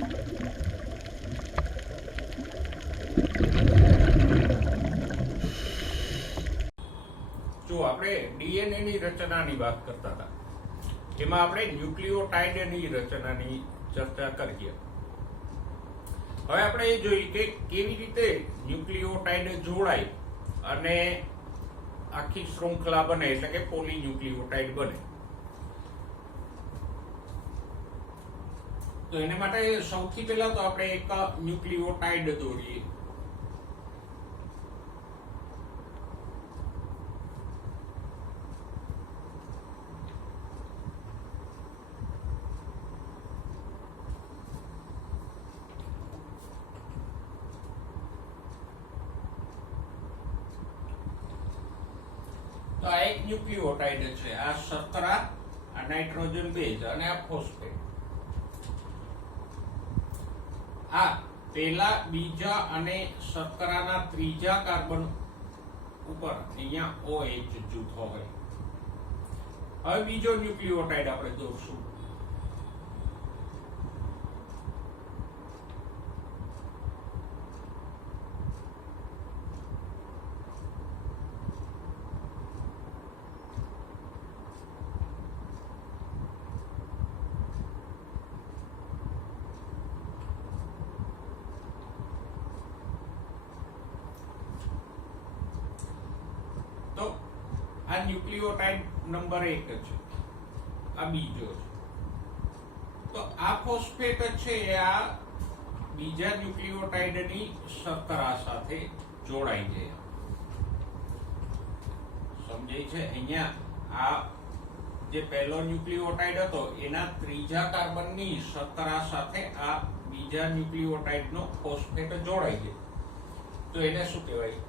જો આપણે ડીએનએ ની રચનાની વાત કરતા હતા, એમાં આપણે ન્યુક્લિયોટાઇડની રચનાની ચર્ચા કરીએ. હવે આપણે એ જોઈએ કે કેવી રીતે ન્યુક્લિયોટાઇડ જોડાય અને આખી શૃંખલા બને, એટલે કે પોલીન્યુક્લિયોટાઇડ બને. તો એના માટે સૌથી પહેલા તો આપણે એક ન્યુક્લિયોટાઇડ દોરીએ. તો આ એક ન્યુક્લિયોટાઇડ છે. આ શર્કરા, આ નાઇટ્રોજન બેઝ અને આ ફોસ્ફેટ. આ પહેલા, બીજા અને શર્કરાના ત્રીજા કાર્બન ઉપર અહીંયા OH જૂથ હોય. હવે બીજો ન્યુક્લિયોટાઇડ આપણે દોરશું. તો આ ન્યુક્લિયોટાઇડ નંબર 1 છે, આ બીજો છે. તો આ ફોસ્ફેટ છે આ બીજા ન્યુક્લિયોટાઇડની શર્કરા સાથે જોડાઈ છે. સમજાય છે? અહીંયા આ જે પહેલો ન્યુક્લિયોટાઇડ હતો એના ત્રીજા કાર્બનની શર્કરા સાથે આ બીજા ન્યુક્લિયોટાઇડનો ફોસ્ફેટ જોડાઈ છે. તો એને શું કહેવાય?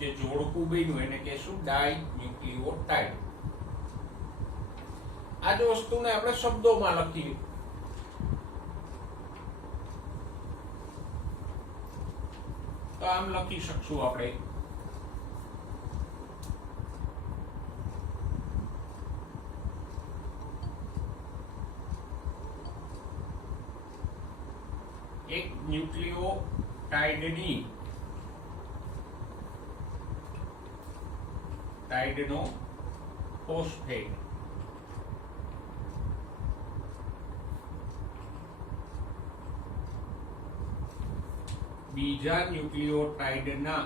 જે જોડકું બન્યું એને કહેશું ડાઈ ન્યુક્લિયોટાઇડ. આ જ વસ્તુને આપણે શબ્દોમાં લખીએ. તો આમ લખી શકશું આપણે. એક ન્યુક્લિયોટાઇડની ટાઇડનો ફોસ્ફેટ બીજા ન્યુક્લિયોટાઇડના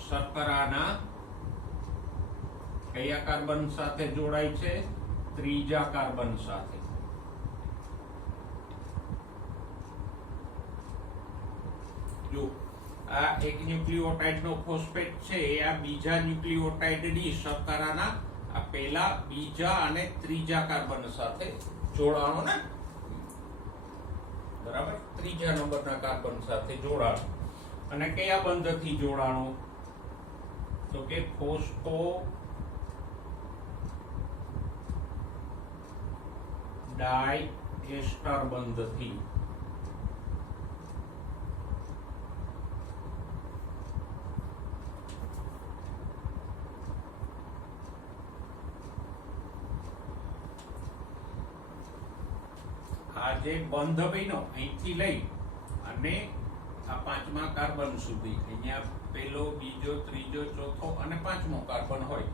શર્કરાના કયા કાર્બન સાથે જોડાય છે? ત્રીજા કાર્બન સાથે. જો આ એક ન્યુક્લિયોટાઇડનો ફોસ્ફેટ છે એ આ બીજા ન્યુક્લિયોટાઇડની શર્કરાના આ પહેલા, બીજા અને ત્રીજા કાર્બન સાથે જોડાણો ને, બરાબર? ત્રીજા નંબરના કાર્બન સાથે જોડાણો. અને કયા બંધથી જોડાણો? તો કે ફોસ્ફો ડાઈ એસ્ટર બંધથી. આ જે બંધ બન્યો અહીંથી લઈ અને આ પાંચમા કાર્બન સુધી, અહીંયા પહેલો, બીજો, ત્રીજો, ચોથો અને પાંચમો કાર્બન હોય.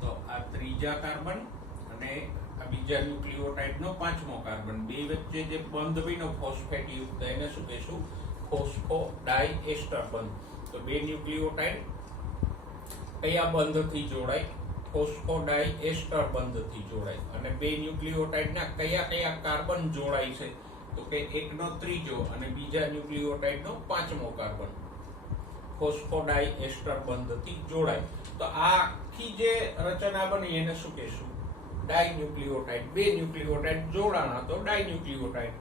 તો આ ત્રીજા કાર્બન અને આ બીજા ન્યુક્લિયોટાઇડનો પાંચમો કાર્બન, બે વચ્ચે જે બંધ બન્યો ફોસ્ફેટ યુક્ત, એને શું કહીશું? ફોસ્ફો ડાઈ એસ્ટર બંધ. તો બે ન્યુક્લિયોટાઇડ કયા બંધથી જોડાય? ફોસ્ફો ડાઈ એસ્ટર બંધથી જોડાય. અને બે ન્યુક્લિયોટાઇડના કયા કયા કાર્બન જોડાય છે? તો કે એકનો ત્રીજો અને બીજા ન્યુક્લિયોટાઇડનો પાંચમો કાર્બન ફોસ્ફો ડાઈ એસ્ટર બંધથી જોડાય. તો આ આખી જે રચના બની એને શું કહેશું? ડાઈ ન્યુક્લિયોટાઇડ. બે ન્યુક્લિયોટાઇડ જોડાણા તો ડાઈ ન્યુક્લિયોટાઇડ.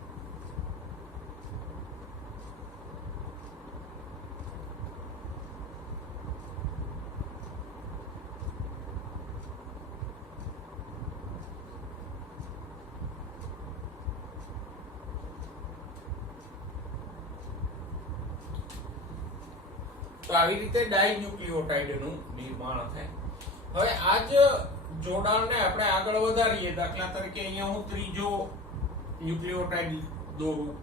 તો આવી રીતે ડાયન્યુક્લિયોટાઇડનું નિર્માણ થાય. હવે આ જ જોડાણને આપણે આગળ વધારીએ. દાખલા તરીકે અહીંયા હું ત્રીજો ન્યુક્લિયોટાઇડ દોરું.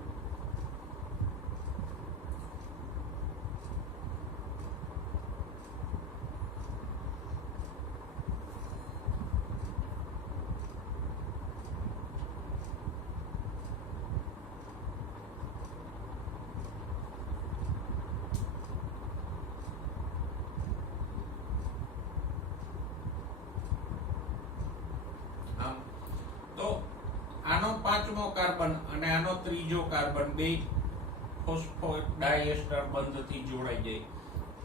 તો આનો પાંચમો કાર્બન અને આનો ત્રીજો કાર્બન બે ફોસ્ફોડાયસ્ટર બંધથી જોડાઈ જાય.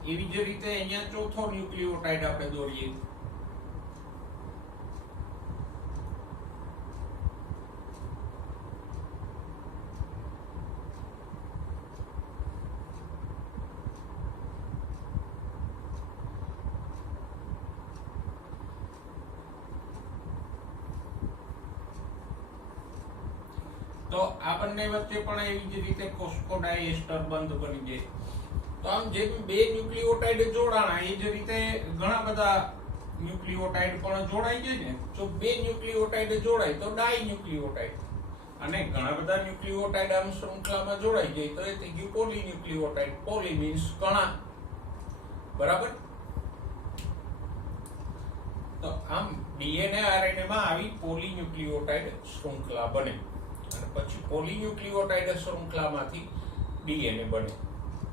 એવી જ રીતે અહીંયા ચોથો ન્યુક્લિયોટાઇડ આપણે દોરીએ. તો આ બંને વચ્ચે પણ એવી જ રીતે ફોસ્ફોડાયસ્ટર બંધ બની જાય. તો આમ જેમ બે ન્યુક્લિયોટાઇડ જોડાણા એ જ રીતે ઘણા બધા ન્યુક્લિયોટાઇડ પણ જોડાઈ જાય ને. જો બે ન્યુક્લિયોટાઇડ જોડાય તો ડાયન્યુક્લિયોટાઇડ, અને ઘણા બધા ન્યુક્લિયોટાઇડ આમ શૃંખલામાં જોડાઈ જાય તો એ થઈ ગયું પોલીન્યુક્લિયોટાઇડ. પોલી મીન્સ ઘણા, બરાબર. તો આમ ડીએનએ આરએનએ માં આવી પોલીન્યુક્લિયોટાઇડ શૃંખલા બને, અને પછી પોલીન્યુક્લિયોટાઇડ શૃંખલામાંથી ડીએનએ બને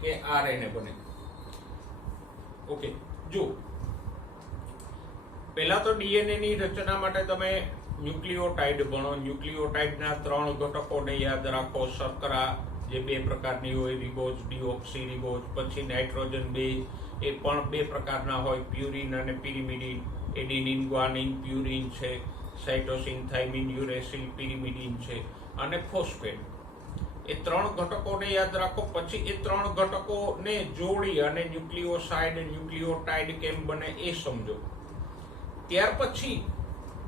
કે આરએનએ બને. ઓકે, જો પહેલા તો ડીએનએ ની રચના માટે તમે ન્યુક્લિયોટાઇડ ભણો. ન્યુક્લિયોટાઇડના 3 ઘટકોને યાદ રાખો. શર્કરા જે 2 પ્રકારની હોય, રિબોઝ, ડીઓક્સી રિબોઝ. પછી નાઇટ્રોજન બેઝ એ પણ 2 પ્રકારના હોય, પ્યુરિન અને પિરિમિડિન. એડિનિન, ગ્વાનિન, પ્યુરિન છે. સાઇટોસિન, થાઇમિન, યુરેસિલ, પિરિમિડિન છે. અને ફોસ્ફેટ. એ 3 ઘટકોને યાદ રાખો. પછી એ 3 ઘટકોને જોડી અને ન્યુક્લિયોસાઇડ, ન્યુક્લિયોટાઇડ કેમ બને એ સમજો. ત્યાર પછી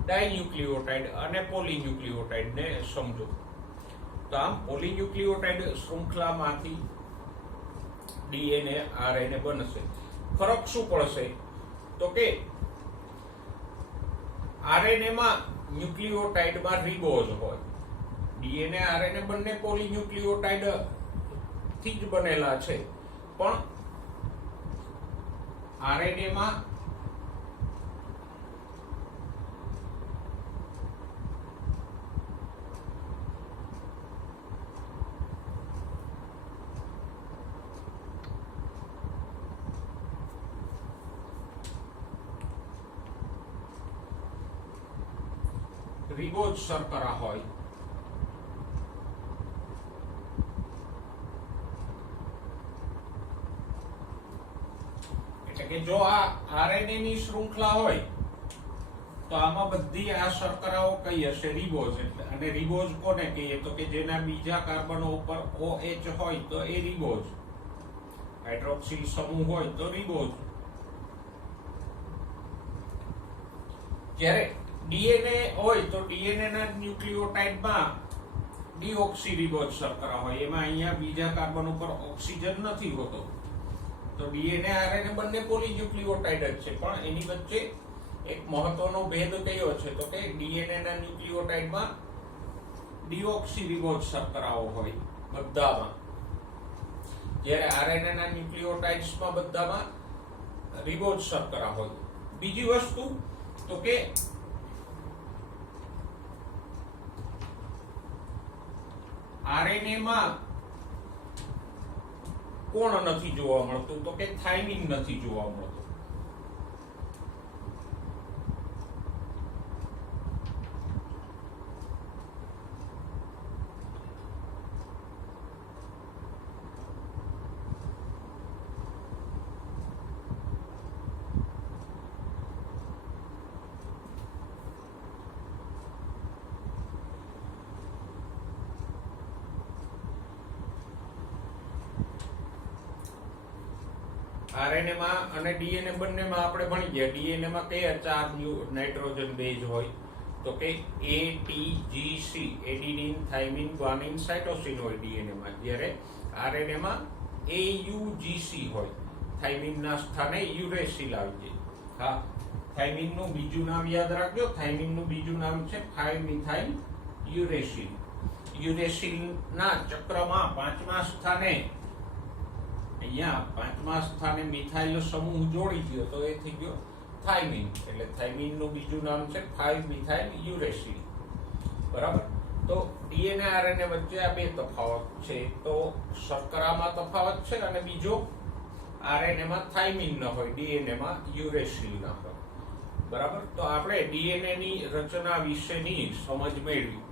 ડાયન્યુક્લિયોટાઇડ અને પોલીન્યુક્લિયોટાઇડ ને સમજો. તો આમ પોલીન્યુક્લિયોટાઇડ શૃંખલામાંથી ડીએનએ આરએનએ બનશે. ફરક શું પડશે? તો કે આરએનએ માં ન્યુક્લિયોટાઇડમાં રિબોઝ હોય. ડીએનએ આરએનએ બંને પોલીન્યુક્લિયોટાઇડ થી જ બનેલા છે, પણ આરએનએ માં રિબોઝ શર્કરા હોય. એટલે કે જો આ આરએનએ ની શૃંખલા હોય તો આમાં બધી આ શર્કરાઓ કઈ હશે? રિબોઝ. એટલે અને રિબોઝ કોને કહીએ? તો કે જેના બીજા કાર્બનો ઉપર OH હોય તો એ રિબોઝ. હાઇડ્રોક્સિલ સમૂહ હોય તો રિબોઝ. જ્યારે ડીએનએ હોય તો ડીએનએ ના ન્યુક્લિયોટાઇડમાં ડીઓક્સી રિબોઝ શર્કરા હોય. એમાં અહીંયા બીજા કાર્બન ઉપર ઓક્સિજન નથી હોતો. તો ડીએનએ આરએનએ બંને પોલીન્યુક્લિયોટાઇડ જ છે, પણ એની વચ્ચે એક મહત્વનો ભેદ કયો છે? તો કે ડીએનએ ના ન્યુક્લિયોટાઇડમાં ડીઓક્સી રિબોઝ શર્કરાઓ હોય બધામાં, જ્યારે આરએનએ ના ન્યુક્લિયોટાઇડ્સમાં બધામાં રિબોઝ શર્કરા હોય. બીજી વસ્તુ તો કે આરએનએ માં કોણ નથી જોવા મળતું? તો કે થાઇમિન નથી જોવા મળતું. આરએનએ માં અને ડીએનએ બંનેમાં આપણે ભણી ગયા. ડીએનએ માં કયા 4 નાઇટ્રોજન બેઝ હોય? તો કે ATGC, adenine, thiamine, guanine, cytosine હોય ડીએનએ માં. જ્યારે આરએનએ માં AUGC હોય. થાઇમિનના સ્થાને યુરેસિલ આવી જાય. હા, થાઇમિનનું બીજું નામ યાદ રાખજો. થાઇમિનનું બીજું નામ છે 5-મિથાઇલ યુરેસિલ. યુરેસિલના ચક્રમાં પાંચમા સ્થાને, અહીંયા પાંચમા સ્થાને મિથાઇલ સમૂહ જોડી ગયો તો એ થઈ ગયો થાઇમિન. એટલે થાઇમિનનું બીજું નામ છે 5-મિથાઇલ યુરેસિલ. બરાબર. તો ડીએનએ આરએનએ વચ્ચે આ બે તફાવત છે. તો શર્કરામાં તફાવત છે અને બીજો આરએનએમાં થાઇમિન ન હોય, ડીએનએમાં યુરેસિલ ન હોય. બરાબર. તો આપણે ડીએનએ ની રચના વિશેની સમજ મેળવી.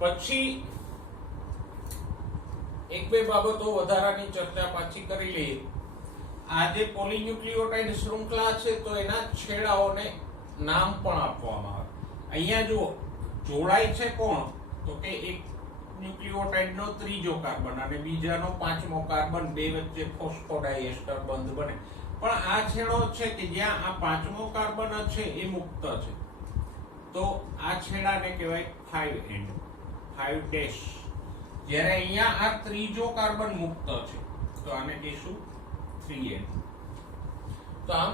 પછી એક બે બાબતો વધારાની ચર્ચા પાછી કરી લઈએ. આ જે પોલીન્યુક્લિયોટાઇડ શૃંખલા છે તો એના છેડાઓને નામ પણ આપવામાં આવે. અહીંયા જુઓ, જોડાય છે કોણ? તો કે એક ન્યુક્લિયોટાઇડનો ત્રીજો કાર્બન અને બીજાનો પાંચમો કાર્બન, બે વચ્ચે ફોસ્ફોડાયસ્ટર બંધ બને. પણ આ છેડો છે કે જ્યાં આ પાંચમો કાર્બન છે એ મુક્ત છે, તો આ છેડાને કહેવાય 5 એન્ડ, 5 ડેશ. જ્યારે અહીંયા આ ત્રીજો કાર્બન મુક્ત છે તો આને કહીશું 3 એન્ડ. તો આમ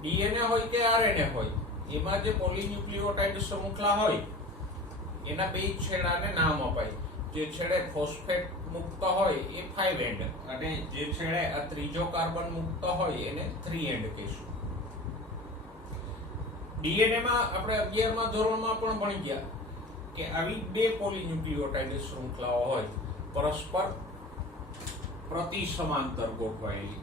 ડીએનએ હોય કે આરએનએ હોય, એમાં જે પોલીન્યુક્લિયોટાઇડ શૃંખલા હોય એના બે છેડાને નામ અપાય. જે છેડે ફોસ્ફેટ મુક્ત હોય એ 5 એન્ડ અને જે છેડે આ ત્રીજો કાર્બન મુક્ત હોય એને 3 એન્ડ કહીશું. ડીએનએ માં આપણે 11મા ધોરણમાં પણ ભણી ગયા કે આવી બે પોલીન્યુક્લિયોટાઇડ શૃંખલાઓ હોય, પરસ્પર પ્રતિ સમાંતર ગોઠવાયેલી.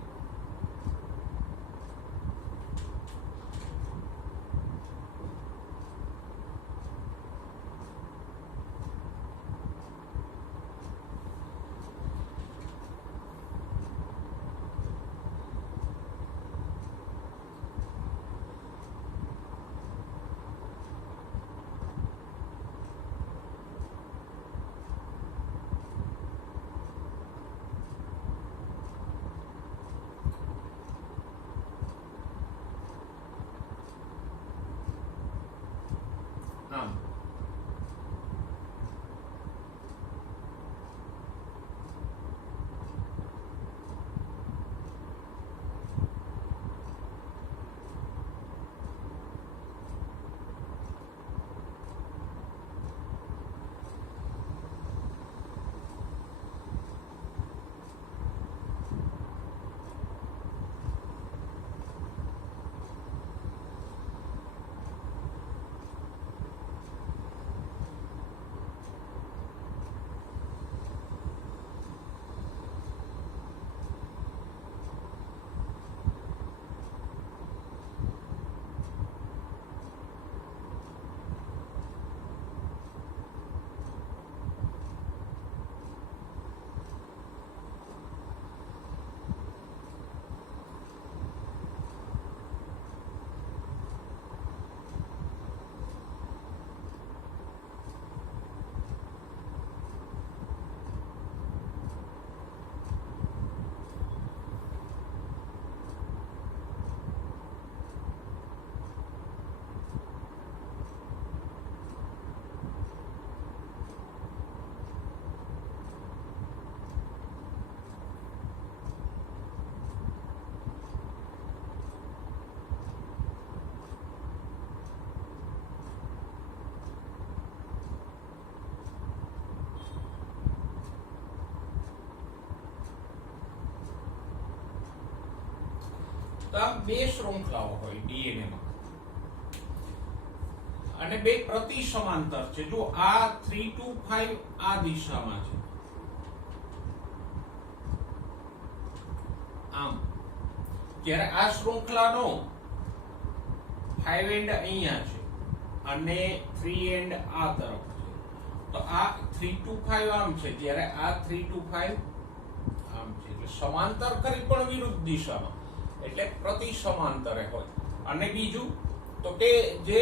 આમ તો આ બે શૃંખલાઓ હોય ડીએનએ માં અને બે પ્રતિ સમાંતર છે. જો આ 3 to 5 આ દિશામાં છે, આમ જ્યારે આ શૃંખલાનો 5 એન્ડ અહીંયા છે અને 3 એન્ડ આ તરફ છે, તો આ 3 to 5 આમ છે, જ્યારે આ 3 to 5 આમ છે. એટલે સમાંતર કરી પણ વિરુદ્ધ દિશામાં, એટલે પ્રતિ સમાંતરે હોય. અને બીજું તો કે જે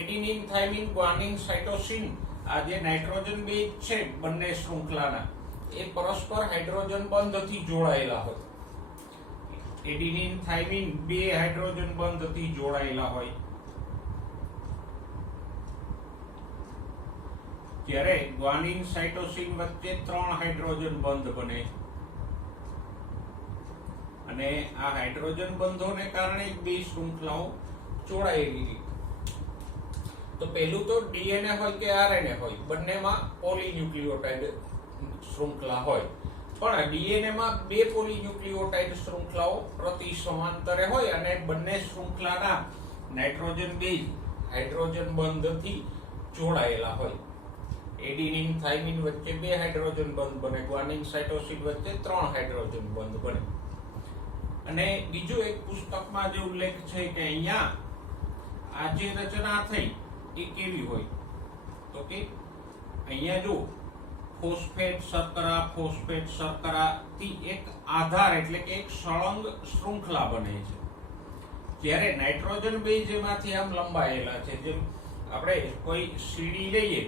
એડિનિન, થાઇમિન, ગ્વાનિન, સાઇટોસિન, આ જે નાઇટ્રોજન બેઝ છે બંને શૃંખલાના, એ પરસ્પર હાઇડ્રોજન બંધથી જોડાયેલા હોય. એડિનિન, થાઇમિન બે હાઇડ્રોજન બંધથી જોડાયેલા હોય, જ્યારે ગ્વાનિન, સાઇટોસિન વચ્ચે 3 હાઇડ્રોજન બંધ બને. અને આ હાઇડ્રોજન બંધોને કારણે બે શૃંખલાઓ જોડાયેલી રહી. તો પહેલું તો ડીએનએ હોય કે આરએનએ હોય, બંનેમાં પોલીન્યુક્લિયોટાઇડ શૃંખલા હોય. પણ ડીએનએ માં બે પોલીન્યુક્લિયોટાઇડ શૃંખલાઓ પ્રતિ સમાંતરે હોય અને બંને શૃંખલાના નાઇટ્રોજન બેઝ હાઇડ્રોજન બંધથી જોડાયેલા હોય. એડિનિન થાઇમિન વચ્ચે બે હાઇડ્રોજન બંધ બને, ગ્વાનિન સાઇટોસિન વચ્ચે 3 હાઇડ્રોજન બંધ બને. અને બીજું એક પુસ્તકમાં જે ઉલ્લેખ છે કે અહીંયા આ જે રચના થઈ એ કેવી હોય, તો કે અહીંયા જો ફોસ્ફેટ શર્કરા થી એક આધાર એટલે કે એક સળંગ શૃંખલા બને છે. જ્યારે નાઇટ્રોજન બેઝ એમાંથી આમ લંબાયેલા છે. જેમ આપણે કોઈ સીડી લઈએ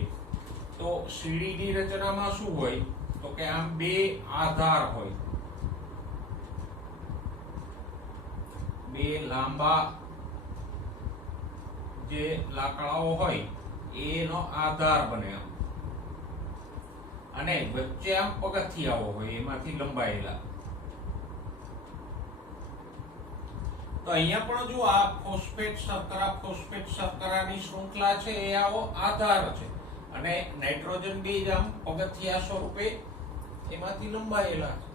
તો સીડીની રચનામાં શું હોય, તો કે આમ બે આધાર હોય, બે લાંબા જે લાકડાઓ હોય એનો આધાર બને આમ, અને વચ્ચે આમ પગથિયાઓ હોય એમાંથી લંબાયેલા. તો અહીંયા પણ જો આ ફોસ્ફેટ શર્કરાની શૃંખલા છે એ આવો આધાર છે, અને નાઇટ્રોજન બેઝ આમ પગથિયા સ્વરૂપે એમાંથી લંબાયેલા છે.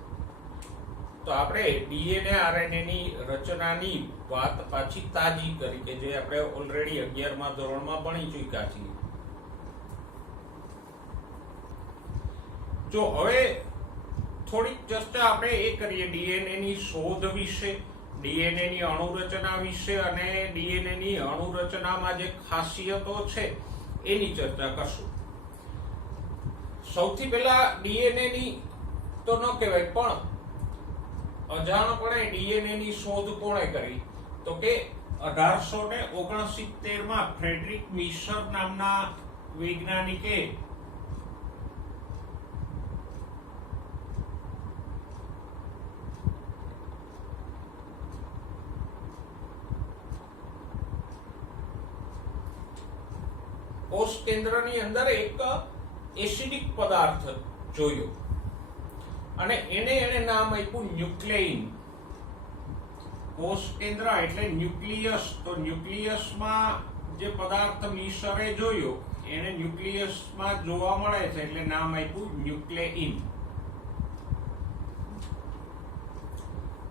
તો આપણે ડીએનએ આરએનએ ની રચનાની વાત પાછી તાજી કરી કે જે આપણે ઓલરેડી 11મા ધોરણમાં ભણી ચૂક્યા છીએ. જો હવે થોડીક ચર્ચા આપણે એ કરીએ ડીએનએ ની શોધ વિશે, ડીએનએ ની અણુરચના વિશે અને ડીએનએ ની અણુરચનામાં જે ખાસિયતો છે એની ચર્ચા કરશું. સૌથી પહેલા ડીએનએ ની તો ન કહેવાય પણ અજાણપણે ડીએનએ ની શોધ કોણે કરી, તો કે 1869 માં ફ્રેડરિક મિશર નામના વૈજ્ઞાનિકે કોષ કેન્દ્રની અંદર એક એસિડિક પદાર્થ જોયો અને એને નામ આપ્યું ન્યુક્લિયન. કોષ કેન્દ્ર એટલે ન્યુક્લિયસ, તો ન્યુક્લિયસમાં જે પદાર્થ મિશરે જોયો એને ન્યુક્લિયસમાં જોવા મળે છે એટલે નામ આપ્યું ન્યુક્લિયન.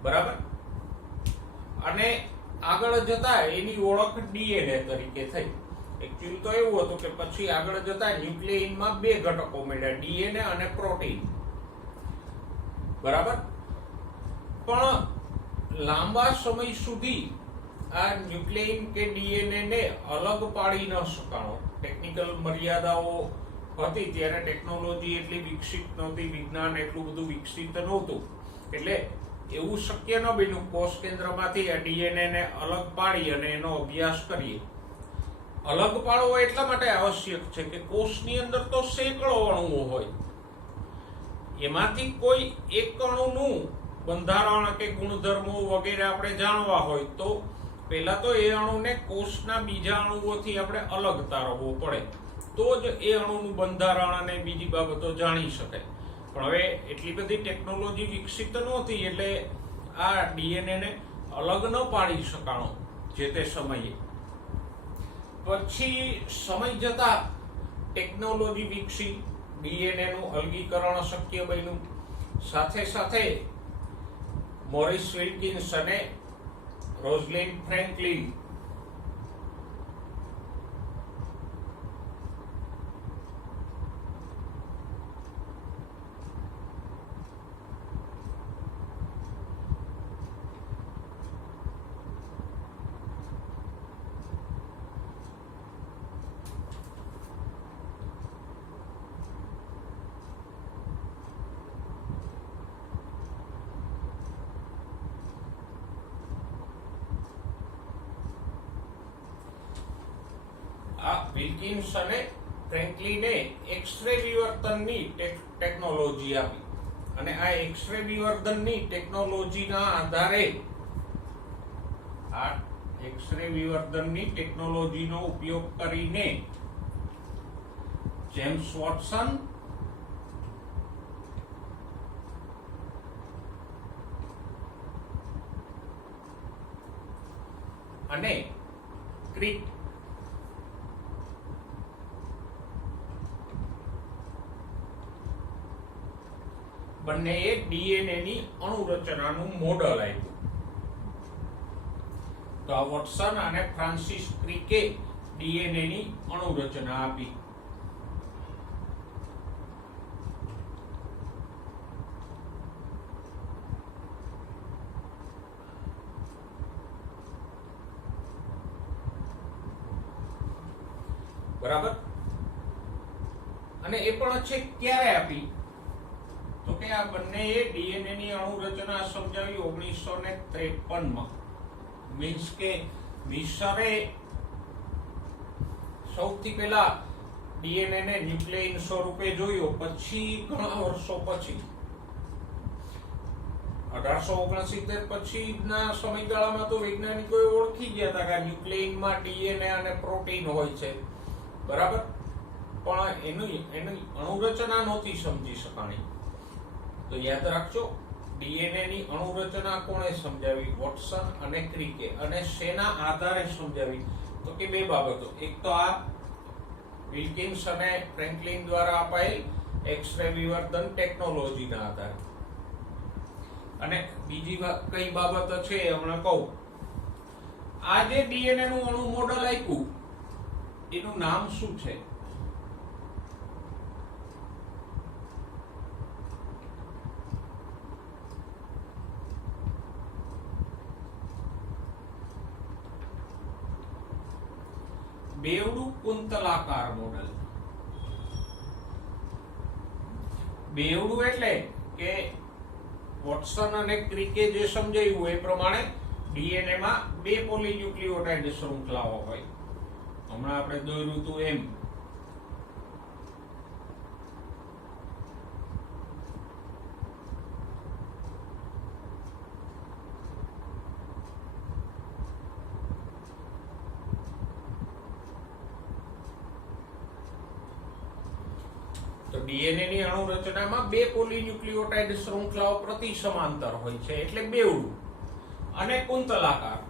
બરાબર. અને આગળ જતા એની ઓળખ ડીએનએ તરીકે થઈ. એકચ્યુઅલી તો એવું હતું કે પછી આગળ જતા ન્યુક્લિયનમાં બે ઘટકો મળ્યા, ડીએનએ અને પ્રોટીન. બરાબર. પણ લાંબા સમય સુધી આ ન્યુક્લિયન કે ડીએનએ ને અલગ પાડી ન શકાણો. ટેકનિકલ મર્યાદાઓ હતી ત્યારે, ટેકનોલોજી એટલી વિકસિત નહોતી, વિજ્ઞાન એટલું બધું વિકસિત નહોતું, એટલે એવું શક્ય ન બન્યું કોષ કેન્દ્રમાંથી આ ડીએનએ ને અલગ પાડી અને એનો અભ્યાસ કરીએ. અલગ પાડવો એટલા માટે આવશ્યક છે કે કોષની અંદર તો સેંકડો અણુઓ હોય, એમાંથી કોઈ એક અણુનું બંધારણ કે ગુણધર્મો વગેરે આપણે જાણવા હોય તો પહેલા તો એ અણુને કોષના બીજા અણુઓથી આપણે અલગ તારવવો પડે, તો જ એ અણુનું બંધારણ અને બીજી બાબતો જાણી શકાય. પણ હવે એટલી બધી ટેકનોલોજી વિકસિત નહોતી એટલે આ ડીએનએ ને અલગ ન પાડી શકાણો જે તે સમયે. પછી સમય જતા ટેકનોલોજી વિકસી, ડીએનએ નું અલગીકરણ શક્ય બન્યું. સાથે સાથે મોરિસ વિલ્કિન્સ અને રોઝલિન ફ્રેન્કલિન વિલ્કિન્સ અને ફ્રેન્કલિને એક્સ-રે વિવર્તનની ટેકનોલોજી આપી અને આ એક્સ-રે વિવર્તનની ટેકનોલોજીના આધારે આ એક્સ-રે વિવર્તનની ટેકનોલોજીનો ઉપયોગ કરીને જેમ્સ વોટસન અને ક્રિક બંનેએ ડીએનએ ની અણુરચનાનું મોડલ આપ્યું. તો આ વોટસન અને ફ્રાન્સિસ ક્રિકે ડીએનએ ની અણુરચના આપી. બરાબર. અને એ પણ છે ક્યારે આપી? તો કે આ બંનેએ ડીએનએ ની અણુરચના સમજાવી 1953 માં. મીન્સ કે મિશરે સૌથી પહેલા ડીએનએ ને ન્યુક્લિયન સ્વરૂપે જોયો, પછી ઘણા વર્ષો પછી 1869 પછીના સમયગાળામાં તો વૈજ્ઞાનિકોએ ઓળખી ગયા હતા કે ન્યુક્લિયનમાં ડીએનએ અને પ્રોટીન હોય છે. બરાબર. પણ એની અણુરચના નહોતી સમજી શકાણી. તો યાદ રાખજો, ડીએનએ ની અણુરચના કોણે સમજાવી? વોટસન અને ક્રિકે. અને શેના આધારે સમજાવી? તો કે બે બાબતો. એક તો આ વિલ્કિન્સ અને ફ્રેન્કલિન દ્વારા અપાયેલ એક્સ-રે વિવર્ધન ટેકનોલોજીના આધારે. અને બીજી કઈ બાબત છે હમણાં કહું. આ જે ડીએનએ નું અણુ મોડલ આપ્યું એનું નામ શું છે? બેવડું કુંતલાકાર મોડલ. બેવડું એટલે કે વોટસન અને ક્રિકે જે સમજાવ્યું એ પ્રમાણે ડીએનએ માં બે પોલીન્યુક્લિયોટાઇડ શૃંખલાઓ હોય. હમણાં આપણે દોર્યું હતું એમ. તો ડીએનએ ની અણુરચનામાં બે પોલીન્યુક્લિયોટાઇડ શૃંખલાઓ પ્રતિ સમાંતર હોય છે, એટલે બેવડું. અને કુંતલાકાર.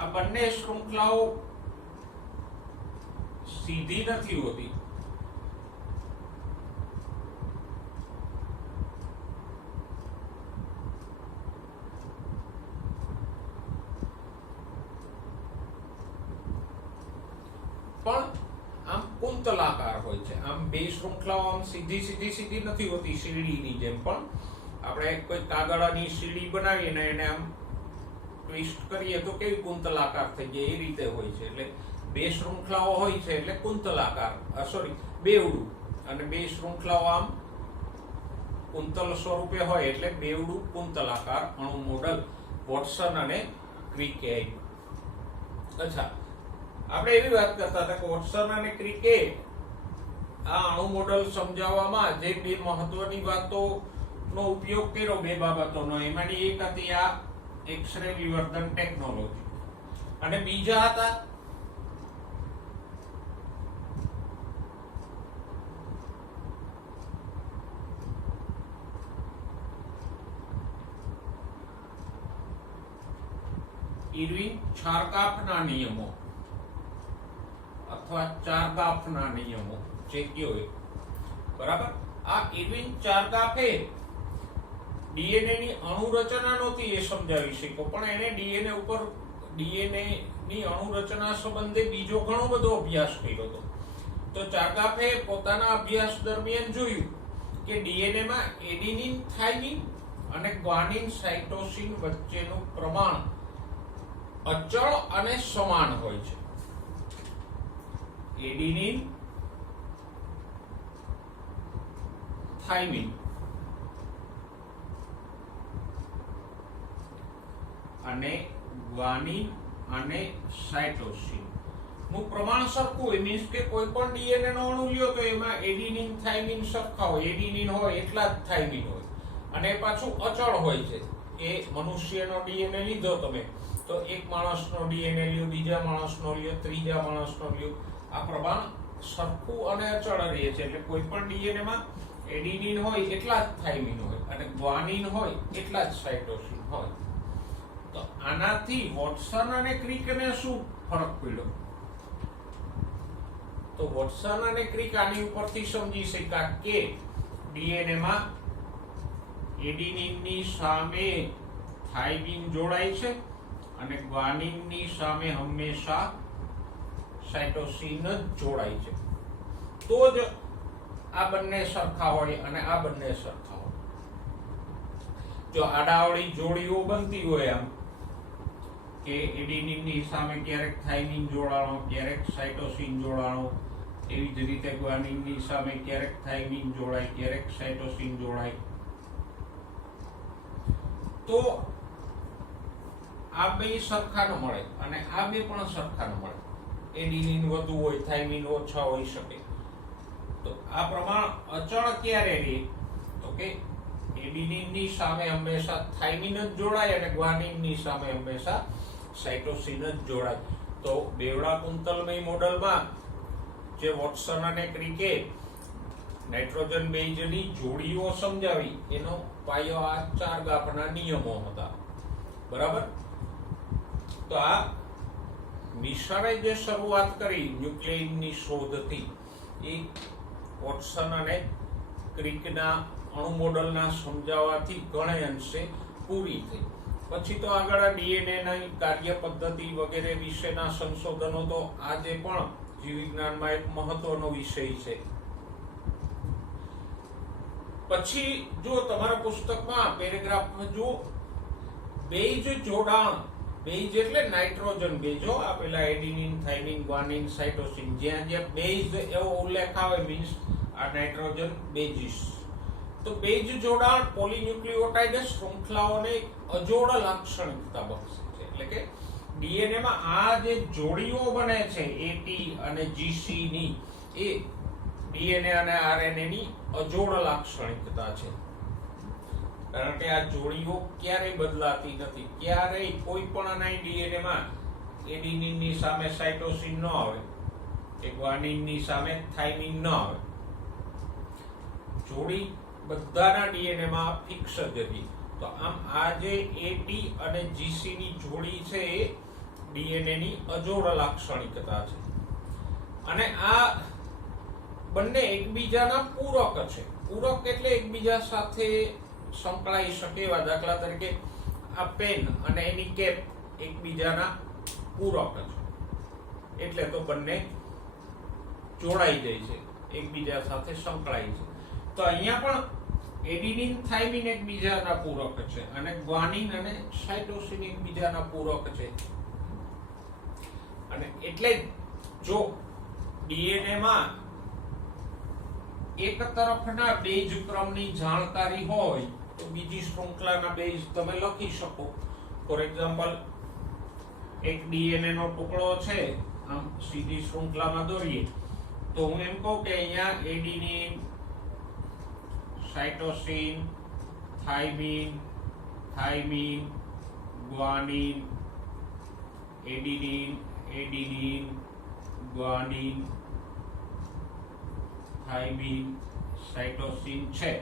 આ બંને શૃંખલાઓ સીધી નથી હોતી. પણ આમ કુંતલાકાર હોય છે. આમ બે શૃંખલાઓ આમ સીધી નથી હોતી સીડીની જેમ. પણ આપણે કોઈ કાગળની સીડી બનાવીને એને આમ ટ્વિસ્ટ કરીએ તો કેવી કુંતલાકાર થઈ જાય, એ રીતે હોય છે. એટલે બે શૃંખલાઓ હોય છે એટલે કુંતલાકાર, બેવડું. અને બે શૃંખલાઓ આમ કુંતલ સ્વરૂપે હોય એટલે બેવડું કુંતલાકાર અણુ મોડલ વોટસન અને ક્રિકે. અચ્છા, આપણે એવી વાત કરતા હતા કે વોટસન અને ક્રિકે આ અણુ મોડલ સમજાવવામાં જે બે મહત્વની વાતોનો ઉપયોગ કર્યો, બે બાબતોનો, એમાંની એક હતી આ એક્સ-રે વિવર્ધન ટેકનોલોજી. અને બીજા હતા ઇરવિન-ચારગાફના નિયમો અથવા ચારગાફના નિયમો જે કયો એ. બરાબર. આ ઇરવિન-ચારગાફે ડીએનએ ની અણુરચના નહોતી એ સમજાવી શક્યો, પણ એને ડીએનએ ની અણુરચના સંબંધે બીજો ઘણો બધો અભ્યાસ કર્યો હતો. તો ચારગાફે પોતાના અભ્યાસ દરમિયાન જોયું કે ડીએનએ માં એડિનિન, થાઇમિન અને ગ્વાનિન, સાઇટોસિન વચ્ચેનું પ્રમાણ અચળ અને સમાન હોય છે. એડિનિન, થાઇમિન અને ગ્વાનિન અને સાઇટોસિન નું પ્રમાણ સરખું હોય. મીન્સ કે કોઈ પણ ડીએનએ નો અણુ લ્યો તો એમાં એડિનિન, થાઇમિન સરખા હોય. એડિનિન હોય એટલા જ થાઇમિન હોય. અને પાછું અચળ હોય છે. એ મનુષ્યનો ડીએનએ લીધો તમે તો એક માણસનો ડીએનએ લ્યો, બીજા માણસનો લ્યો, ત્રીજા માણસનો લ્યો, આ પ્રમાણ સરખું અને અચળ રહે છે. એટલે કોઈ પણ ડીએનએ માં એડિનિન હોય એટલા જ થાઇમિન હોય અને ગ્વાનિન હોય એટલા જ સાઇટોસિન હોય. તો આનાથી વોટસન અને ક્રિકને શું ફરક પડ્યો? તો વોટસન અને ક્રિક આની ઉપરથી સમજી શક્યા કે ડીએનએ માં એડિનિનની સામે થાઇમિન જોડાય છે અને ગ્વાનિનની સામે હંમેશા સાઇટોસિન જ જોડાય છે. તો જ આ બંને સરખા હોય અને આ બંને સરખા હોય. જો આડાવડી જોડીઓ બનતી હોય આમ કે એડિનિનની સામે ક્યારેક થાઇમિન જોડાણો, ક્યારેક સાઇટોસિન જોડાણો, એવી જ રીતે ગ્વાનિનની સામે ક્યારેક થાઇમિન જોડાય, ક્યારેક સાઇટોસિન જોડાય, તો આ બે સરખા ન મળે અને આ બે પણ સરખા ન મળે. એડિનિન વધુ હોય, થાઇમિન ઓછા હોઈ શકે. તો આ પ્રમાણ અચળ ક્યારે રહે? તો કે એડિનિનની સામે હંમેશા થાઇમિન જ જોડાય અને ગ્વાનિનની સામે હંમેશા સાઇટોસિન જ જોડાય. તો બેવડા કુંતલમય મોડેલમાં જે વોટસન અને ક્રિકે નાઇટ્રોજન બેઝની જોડીઓ સમજાવી એનો પાયો આ 4 ગાફના નિયમો હતા. બરાબર? તો આ નિશાળે જે શરૂઆત કરી ન્યુક્લિયસની શોધથી એ વોટસન અને ક્રિકના અણુ મોડલના સમજાવવાથી ઘણા અંશે પૂરી થઈ. પછી તો આગળ ડીએનએની કાર્ય પદ્ધતિ વગેરે વિશેના સંશોધનો તો આજે પણ જીવવિજ્ઞાનમાં એક મહત્વનો વિષય છે. પછી જો તમારા પુસ્તકમાં પેરેગ્રાફમાં જો બેઝ જોડાણ, બેઝ એટલે નાઇટ્રોજન બેઝ, આ પેલા એડિનિન, થાઇમિન, ગ્વાનિન, સાઇટોસિન, જ્યાં જ્યાં બેઝ એવો ઉલ્લેખ આવે મીન્સ આ નાઇટ્રોજન બેઝિસ. તો બેઝ જોડાણ પોલીન્યુક્લિયોટાઇડ શૃંખલાઓને અજોડ લાક્ષણિકતા બક્ષે છે. એટલે કે ડીએનએ માં આ જે જોડીઓ બને છે એટી અને જીસી ની, એ ડીએનએ અને આરએનએ ની અજોડ લાક્ષણિકતા છે. કારણ કે આ જોડીઓ ક્યારેય બદલાતી નથી. ક્યારેય કોઈ પણ ડીએનએ માં એડિનિનની સામે સાઇટોસિન ન આવે કે ગ્વાનિનની સામે થાઇમિન ન આવે. જોડી બધાના ડીએનએ માં ફિક્સ જ હતી. તો આમ આ જે એટી અને જીસી ની જોડી છે એ ડીએનએ ની અજોડ લાક્ષણિકતા છે. અને આ બંને એકબીજાના પૂરક છે. પૂરક એટલે એકબીજા સાથે સંકળાઈ શકે એવા. દાખલા તરીકે આ પેન અને એની કેપ એકબીજાના પૂરક છે, એટલે તો બંને જોડાઈ જાય છે, એકબીજા સાથે સંકળાય છે. તો અહીંયા પણ એડિનિન, થાઇમિન એકબીજાના પૂરક છે અને ગ્વાનિન અને સાઇટોસિન એકબીજાના પૂરક છે. અને એટલે જો ડીએનએ માં એક તરફના બેઝ ક્રમની જાણકારી હોય તો બીજી શૃંખલાના બેઝ તમે લખી શકો. ફોર એક્ઝામ્પલ, એક ડીએનએ નો ટુકડો છે, આમ સીધી શૃંખલામાં દોરીએ તો હું એમ કહું કે અહીંયા adenine, cytosine, thiamine, guanine, adenine, guanine, thiamine, cytosine છે.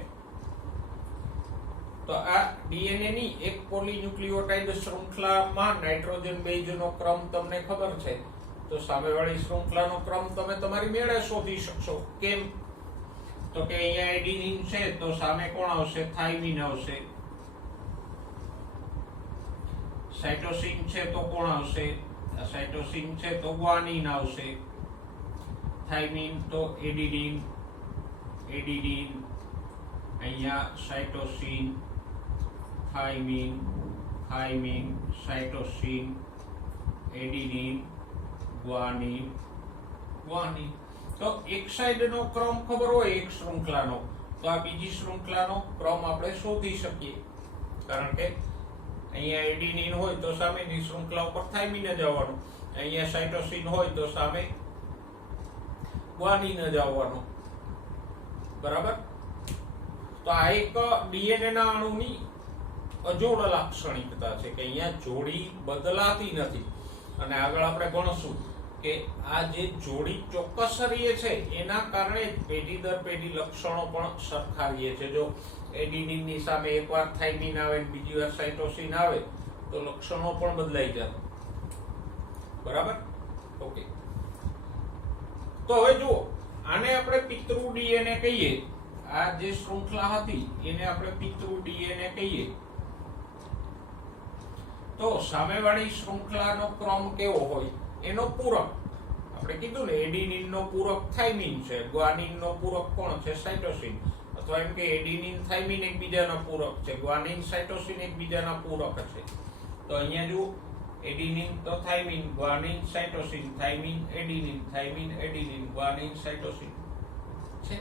તો આ ડીએનએ ની એક પોલીન્યુક્લિયોટાઇડ શૃંખલામાં નાઇટ્રોજન બેઝનો ક્રમ તમને ખબર છે, તો સામેવાળી શૃંખલાનો ક્રમ તમે તમારી મેળે શોધી શકશો. કેમ? તો કે અહીંયા એડિનિન છે તો સામે કોણ આવશે? થાઇમિન આવશે. સાઇટોસિન છે તો કોણ આવશે? સાઇટોસિન છે તો ગ્વાનિન આવશે. થાઇમિન તો એડિનિન, અહીંયા cytosine, thiamine, cytosine, adenine, guanine. તો એક સાઈડનો ક્રમ ખબર હોય એક શૃંખલાનો, તો આ બીજી શૃંખલાનો ક્રમ આપણે શોધી શકીએ. કારણ કે અહીંયા એડિનિન હોય તો સામેની શૃંખલા ઉપર થાઇમિન જ આવવાનું, અહીંયા સાઇટોસિન હોય તો સામે ગ્વાનિન જ આવવાનું. બરાબર? તો આ એક ડીએનએ ના અણુની અજોડ લાક્ષણિકતા છે કે અહીંયા જોડી બદલાતી નથી. અને આગળ આપણે ભણશું કે આ જે જોડી ચોક્કસ રહીએ છે એના કારણે પેઢી દર પેઢી લક્ષણો પણ સરખા રહીએ છે. જો એડિનિન ની સામે એકવાર થાઇમિન આવે બીજી વાર સાઇટોસિન આવે તો લક્ષણો પણ બદલાઈ જાય. બરાબર? ઓકે. તો હવે જુઓ, આને આપણે પિતૃ ડીએનએ કહીએ. આ જે શૃંખલા હતી એને આપણે પિતૃ ડીએનએ કહીએ. તો સામેવાળી શૃંખલાનો ક્રમ કેવો હોય? એનો પૂરક. આપણે કીધું ને, એડિનિન નો પૂરક થાઇમિન છે, ગ્વાનિન નો પૂરક કોણ છે? સાઇટોસિન. અથવા એમ કે એડિનિન થાઇમિન એકબીજાના પૂરક છે, ગ્વાનિન સાઇટોસિન એકબીજાના પૂરક છે. તો અહીંયા જો એડિનિન તો thiamine, guanine cytosine, thiamine adenine, guanine cytosine છે.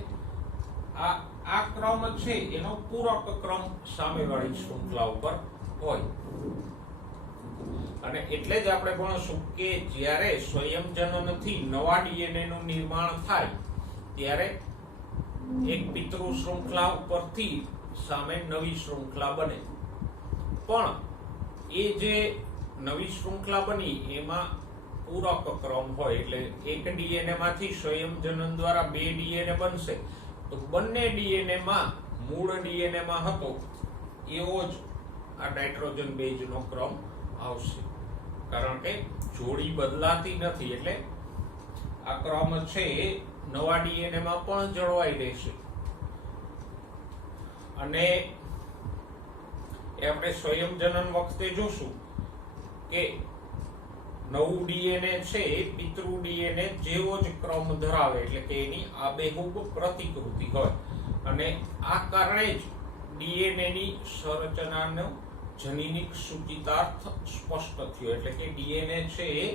આ ક્રમ છે એનો પૂરક ક્રમ સામેવાળી શૃંખલા ઉપર હોય. અને એટલે જ આપણે ભણશું કે જ્યારે સ્વયંજનનથી નવા ડીએનએ નું નિર્માણ થાય ત્યારે એક પિતૃ શૃંખલા ઉપરથી સામે નવી શૃંખલા બને. પણ એ જે નવી શૃંખલા બની એમાં પૂરક ક્રમ હોય. એટલે એક ડીએનએ માંથી સ્વયંજનન દ્વારા બે ડીએનએ બનશે તો બંને ડીએનએ માં મૂળ ડીએનએ માં હતો એવો જ આ નાઇટ્રોજન બેઝ નો ક્રમ આવશે. કારણ કે જોડી બદલાતી નથી એટલે આ ક્રમ છે નવા ડીએનએ માં પણ જળવાઈ રહેશે. અને આપણે સ્વયંજનન વખતે જોશું કે નવું ડીએનએ છે પિતૃ ડીએનએ જેવો જ ક્રમ ધરાવે. એટલે કે એની આબેહૂબ પ્રતિકૃતિ હોય. અને આ કારણે જ ડીએનએ ની સંરચનાનો જનીનિક સૂચિતાર્થ સ્પષ્ટ થયો. એટલે કે ડીએનએ છે એ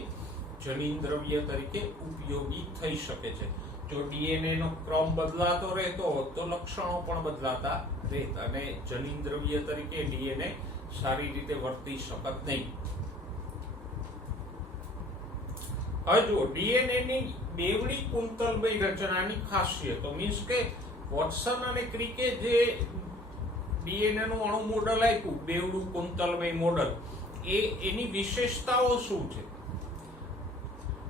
જનીન દ્રવ્ય તરીકે ઉપયોગી થઈ શકે છે. જો ડીએનએ નો ક્રમ બદલાતો રહેતો તો લક્ષણો પણ બદલાતા રહેત અને જનીન દ્રવ્ય તરીકે ડીએનએ સારી રીતે વર્તી શકત નહીં. હવે જુઓ, ડીએનએ ની બેવડી કુંતલમય રચનાની ખાસિયતો. મીન્સ કે વોટસન અને ક્રિકે જે ડીએનએ નું અણુ મોડલ આપ્યું, બેવડું કુંતલમય મોડલ, એની વિશેષતાઓ શું છે?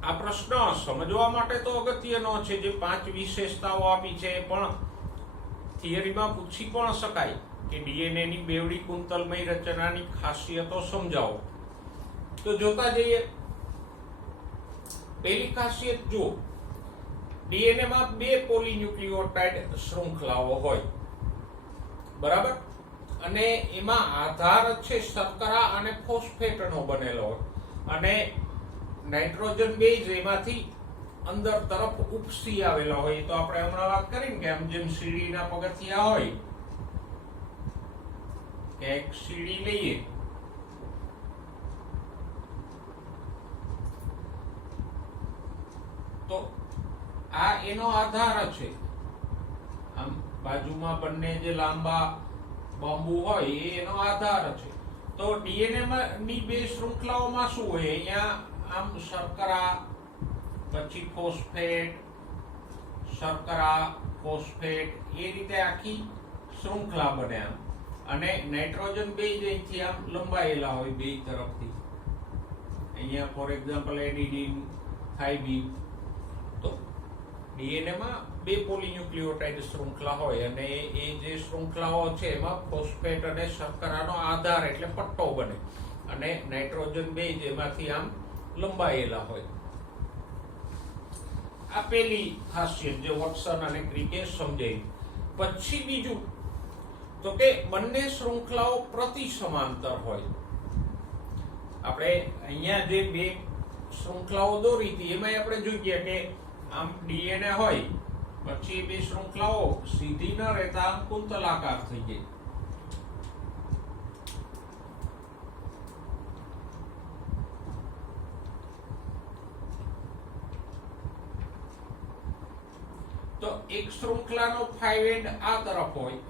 આ પ્રશ્ન સમજવા માટે તો અગત્યનો છે. જે 5 વિશેષતાઓ આપી છે એ પણ થિયરીમાં પૂછી પણ શકાય કે ડીએનએ ની બેવડી કુંતલમય રચનાની ખાસિયતો સમજાવો. તો જોતા જઈએ. પહેલી ખાસિયત જુઓ, ડીએનએ માં 2 પોલીન્યુક્લિયોટાઇડ શૃંખલાઓ હોય. બરાબર? અને એમાં આધાર છે શર્કરા અને ફોસ્ફેટનો બનેલો હોય. અને નાઇટ્રોજન બેઝ એમાંથી અંદર તરફ ઉપસી આવેલા હોય. તો આપણે હમણાં વાત કરી કે આમ જેમ સીડીના પગથિયા હોય કે એક સીડી લઈએ તો આ એનો આધાર છે. આમ બાજુમાં બંને જે લાંબા બાંબુ હોય એ એનો આધાર છે. તો ડીએનએ ની 2 શૃંખલાઓમાં શું હોય? અહીંયા આમ શર્કરા, પછી ફોસ્ફેટ, શર્કરા, ફોસ્ફેટ, એ રીતે આખી શૃંખલા બને આમ. અને નાઇટ્રોજન બેઝ અહીંથી આમ લંબાયેલા હોય બે તરફથી. અહીંયા ફોર એક્ઝામ્પલ એડિનિન, થાઇમિન. તો ડીએનએ માં 2 પોલીન્યુક્લિયોટાઇડ શૃંખલા હોય અને એ જે શૃંખલાઓ છે એમાં ફોસ્ફેટ અને શર્કરાનો આધાર એટલે પટ્ટો બને અને નાઇટ્રોજન બેઝ એમાંથી આમ લંબાયેલા હોય. આ પહેલી ખાસિયત જે વોટસન અને ક્રિકે સમજાવી. પછી બીજું તો કે બંને શૃંખલાઓ પ્રતિ સમાંતર હોય. આપણે અહીંયા જે 2 શૃંખલાઓ દોરી હતી એમાં આપણે જોઈએ કે આમ ડીએનએ હોય પછી 2 શૃંખલાઓ સીધી ન રહેતા આમ કુંતલાકાર થઈ જાય. તો એક શૃંખલાનો 5 એન્ડ આ તરફ હોય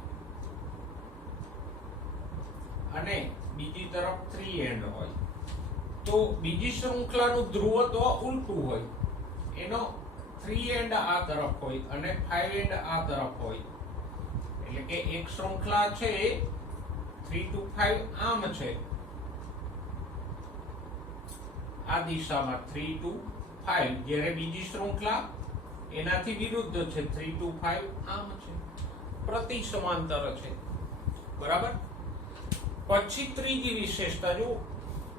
અને બીજી તરફ 3 એન્ડ હોય. તો બીજી શૃંખલાનું ધ્રુવત્વ ઉલટું હોય. એનો 3 એન્ડ આ તરફ હોય અને 5 એન્ડ આ તરફ હોય. એટલે કે એક શૃંખલા છે 3 to 5 આમ છે, આ દિશામાં 3 to 5, જ્યારે બીજી શૃંખલા એનાથી વિરુદ્ધ છે 3 to 5 આમ છે, પ્રતિ સમાંતર છે. બરાબર. પછી ત્રીજી વિશેષતા જો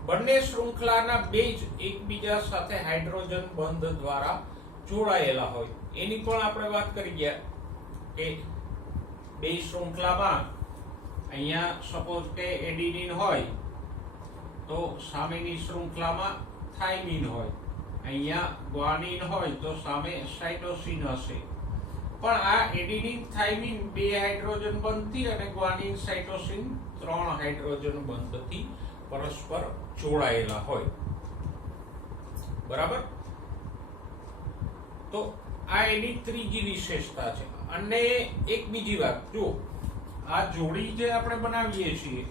બંને શૃંખલાના બેઝ એકબીજા સાથે હાઇડ્રોજન બંધ દ્વારા જોડાયેલા હોય, એની પણ આપણે વાત કરી ગયા કે બે શૃંખલામાં અહીંયા સપોઝ કે એડિનિન હોય તો સામેની શૃંખલામાં થાઇમિન હોય, અહીંયા ગ્વાનિન હોય તો સામે સાઇટોસિન હશે. પણ આ એડિનિન થાઇમિન બે હાઇડ્રોજન બંધથી અને ગ્વાનિન સાઇટોસિન 3 હાઇડ્રોજન બંધથી પરસ્પર જોડાયેલા હોય. બરાબર. તો આ એની ત્રીજી વિશેષતા છે. અને એક બીજી વાત જો આ જોડી જે આપણે બનાવીએ છીએ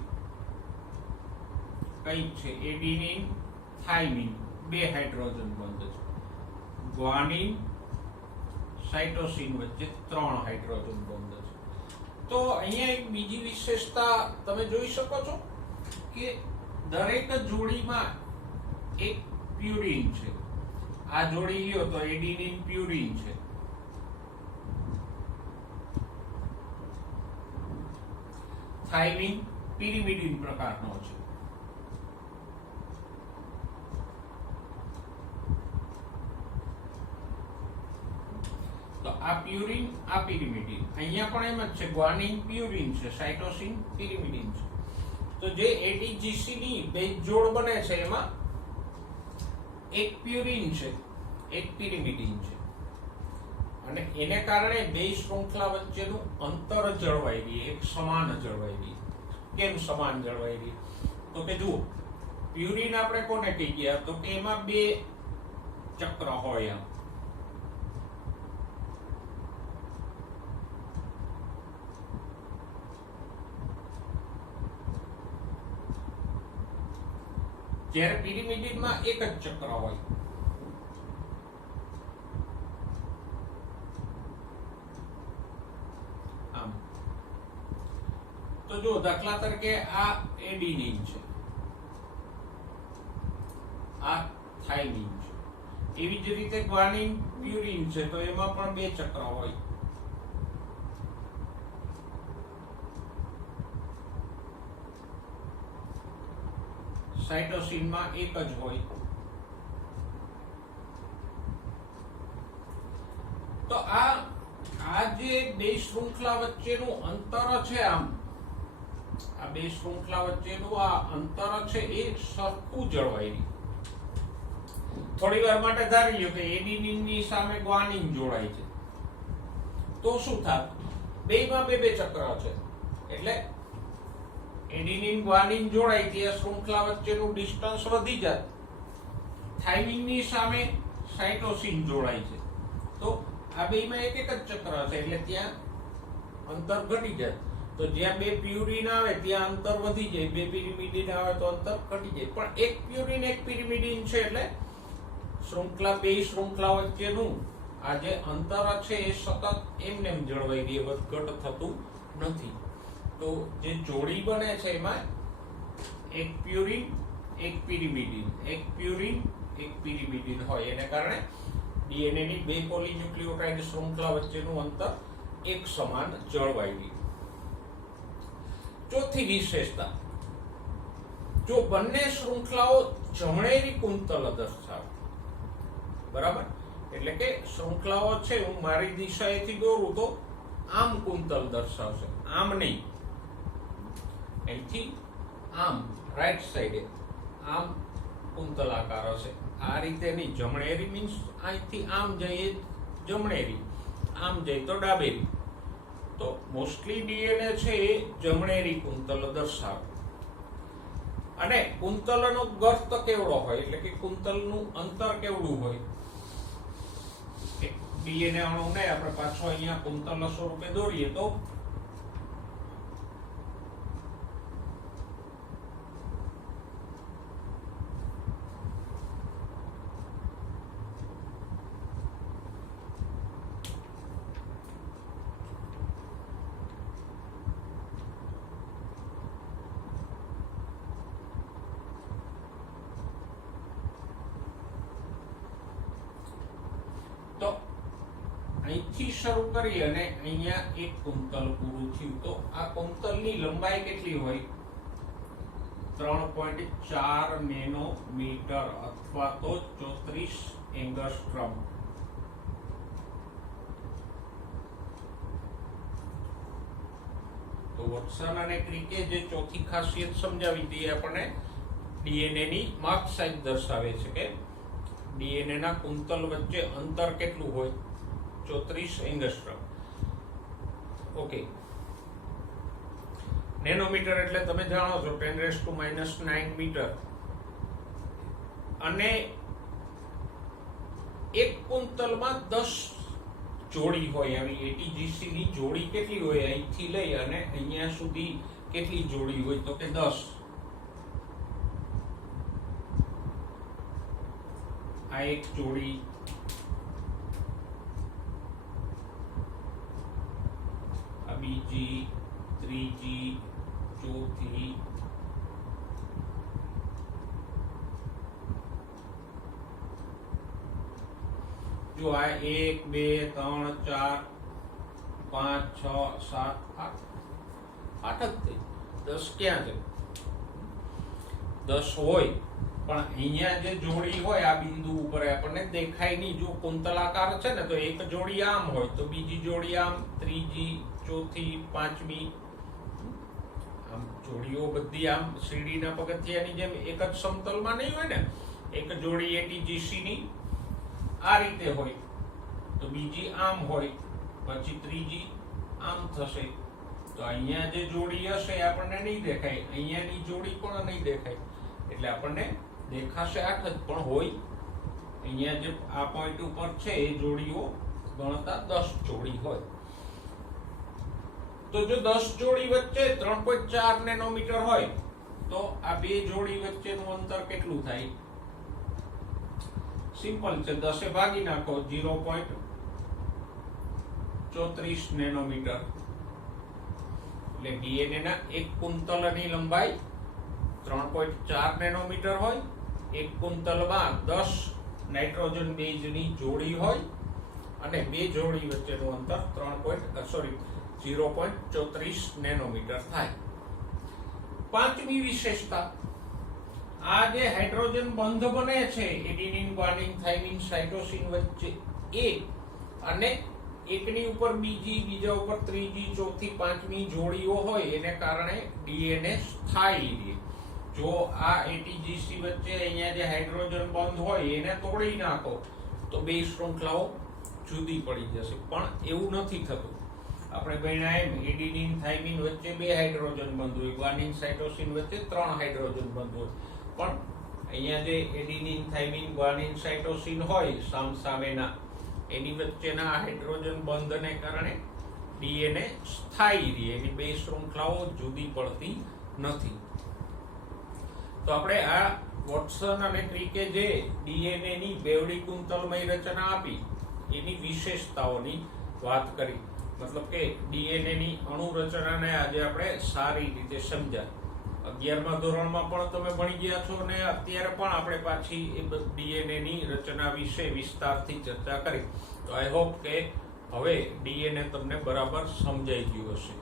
કઈ છે, એડિનિન થાઇમિન બે હાઇડ્રોજન બંધ છે, ગ્વાનિન સાઇટોસિન વચ્ચે 3 હાઇડ્રોજન બંધ છે. તો અહીંયા એક બીજી વિશેષતા તમે જોઈ શકો છો કે દરેક જોડીમાં એક પ્યુરિન છે. આ જોડી લ્યો તો એડિનિન પ્યુરિન છે, થાઇમિન પિરિમિડિન પ્રકારનો છે. તો આ પ્યુરિન આ પિરિમિડિન, અહીંયા પણ એમ જ છે, ગ્વાનિન પ્યુરિન છે, સાઇટોસિન પિરિમિડિન છે. તો જે એટીજીસી ની બે જોડ બને છે એમાં એક પ્યુરિન છે, એક પિરિમિડિન છે, અને એને કારણે બે શૃંખલા વચ્ચેનું અંતર જળવાઈ રહે, એક સમાન જળવાઈ રહે. કેમ સમાન જળવાઈ રહે? તો કે જુઓ, પ્યુરિન આપણે કોને કહી ગયા તો કે એમાં બે ચક્ર હોય. આમ જ્યારે પિરિમિડિનમાં એક જ ચક્ર હોય. આમ તો જો દાખલા તરીકે આ એડિનિન છે, આ થાઇમિન છે, એવી જ રીતે ગ્વાનિન પ્યુરિન છે, તો એમાં પણ બે ચક્ર હોય. સાઇટોસિનમાં એક જ હોય. તો આ જે બે શૃંખલા વચ્ચેનું અંતર છે, આમ આ બે શૃંખલા વચ્ચેનું આ અંતર છે એ સરખું જળવાઈ રહે. થોડી વાર માટે ધારી લ્યો કે એડિનિનની સામે ગ્વાનિન જોડાય છે, તો શું થાય? બેમાં બે ચક્ર છે, એટલે એડિનિન ગ્વાનિન જોડાય ત્યાં શૃંખલા વચ્ચેનું ડિસ્ટન્સ વધી જાય. થાઇમિનની સામે સાઇટોસિન જોડાય છે, તો આ બેમાં એક જ ચક્ર છે, એટલે ત્યાં અંતર ઘટી જાય. તો જ્યાં બે પ્યુરિન આવે ત્યાં અંતર વધી જાય, બે પિરિમિડિન આવે તો અંતર ઘટી જાય. પણ એક પ્યુરિન એક પિરિમિડિન છે એટલે બે શૃંખલા વચ્ચેનું આ જે અંતર છે એ સતત એમનેમ જળવાઈ રહે, વધઘટ થતું નથી. તો જે જોડી બને છે એમાં એક પ્યુરિન એક પિરિમિડિન, એક પ્યુરિન એક પિરિમિડિન હોય. એને કારણે ડીએનએ ની બે પોલીન્યુક્લિયોટાઇડ શૃંખલા વચ્ચેનું અંતર એક સમાન જળવાઈ રહે. ચોથી વિશેષતા, જો બંને શૃંખલાઓ જમણેરી કુંતલ દર્શાવે. બરાબર. એટલે કે શૃંખલાઓ છે, હું મારી દિશાએથી દોરું તો આમ કુંતલ દર્શાવશે, આમ નહીં. અહીંથી આમ રાઈટ સાઈડે આમ કુંતલાકાર હશે. આ રીતે નહીં. જમણેરી મીન્સ અહીંથી આમ જઈએ જમણેરી, આમ જઈએ તો ડાબેરી. તો મોસ્ટલી ડીએનએ છે એ જમણેરી કુંતલ દર્શાવે. અને કુંતલનો ગર્ત કેવડો હોય, એટલે કે કુંતલનું અંતર કેવડું હોય. ડીએનએ અણુને આપણે પાછો અહીંયા કુંતલ સ્વરૂપે દોરીએ તો શરૂ કરી અને અહીંયા એક કુંતલ પૂરું થયું તો આ કુંતલની લંબાઈ કેટલી હોય 3.4 નેનોમીટર અથવા તો 34 એંગસ્ટ્રોમ. તો વોટસન અને ક્રિકે જે ચોથી ખાસિયત સમજાવી હતી આપણને ડીએનએ ની માર્ક સાઇઝ દર્શાવે છે કે ડીએનએ ના કુંતલ વચ્ચે અંતર કેટલું હોય 34 એંગસ્ટ્રોમ. ઓકે, નેનોમીટર એટલે તમે જાણો છો 10⁻⁹ મીટર. અને એક કુંતલમાં 10 જોડી હોય. આવી એટીજીસી ની જોડી કેટલી હોય અહીંથી લઈ અને અહીંયા સુધી કેટલી જોડી હોય તો કે 10. આ એક જોડી, આ બીજી, ત્રીજી, ચોથી, જો આ 1 2 3 4 5 6 7 8 8 જ થઈ. 10 ક્યાં છે? 10 હોય પણ અહીંયા જે જોડી હોય આ બિંદુ ઉપર આપણને દેખાય નહીં. જો કુંતલાકાર છે ને તો એક જોડી આમ હોય તો બીજી જોડી આમ, ત્રીજી, ચોથી, પાંચમી, આમ જોડીઓ બધી આમ સીડીના પગથિયાની જેમ એક જ સમતલમાં નહીં હોય ને. એક જોડી એટીજીસી ની આ રીતે હોય તો બીજી આમ હોય, પછી ત્રીજી આમ થશે. તો અહીંયા જે જોડી હશે આપણને નહીં દેખાય, અહીંયાની જોડી પણ નહીં દેખાય. એટલે આપણને દેખાશે 8 જ પણ હોય અહીંયા જે આ પોઈન્ટ ઉપર છે એ જોડીઓ ગણતા 10 જોડી હોય. તો જો 10 જોડી વચ્ચે 3.4 નેનોમીટર હોય તો આ બે જોડી વચ્ચેનું અંતર કેટલું થાય? સિમ્પલ છે, 10 એ ભાગી નાખો, 0.34 નેનોમીટર. એટલે ડીએનએ ના એક કુંતલની લંબાઈ 3.4 નેનોમીટર હોય. એક કુંતલમાં 10 નાઇટ્રોજન બેઝની જોડી હોય અને બે જોડી વચ્ચેનું અંતર 0.34 નેનોમીટર થાય. પાંચમી વિશેષતા, આ જે હાઇડ્રોજન બંધ બને છે એડિનિન, ગ્વાનિન, થાઇમિન, સાઇટોસિન વચ્ચે એક અને એકની ઉપર બીજી, બીજા ઉપર ત્રીજી, ચોથી, પાંચમી જોડીઓ હોય એને કારણે ડીએનએ સ્થાયી રહે. જો આ એટીજીસી વચ્ચે અહીંયા જે હાઇડ્રોજન બંધ હોય એને તોડી નાખો તો બે શૃંખલાઓ જુદી પડી જશે. પણ એવું નથી થતું. આપણે ભણ્યા એમ એડિનિન, થાઇમિન વચ્ચે 2 હાઇડ્રોજન બંધ હોય, ગ્વાનિન, સાઇટોસિન વચ્ચે 3 હાઇડ્રોજન બંધ હોય. પણ અહીંયા જે એડિનિન, થાઇમિન, ગ્વાનિન, સાઇટોસિન હોય સામસામેના એની વચ્ચેના હાઇડ્રોજન બંધને કારણે ડીએનએ સ્થાયી રહે. એની બે શૃંખલાઓ જુદી પડતી નથી. તો આપણે આ વોટસન અને ક્રિકે જે ડીએનએ ની બેવડી કુંતલમય રચના આપી એની વિશેષતાઓની વાત કરી. મતલબ કે ડીએનએ ની અણુ રચનાને આજે આપણે સારી રીતે સમજ્યા. 11મા ધોરણમાં પણ તમે ભણી ગયા છો અને અત્યારે પણ આપણે પાછી એ ડીએનએ ની રચના વિશે વિસ્તારથી ચર્ચા કરી. તો આઈ હોપ કે હવે ડીએનએ તમને બરાબર સમજાઈ ગયું હશે.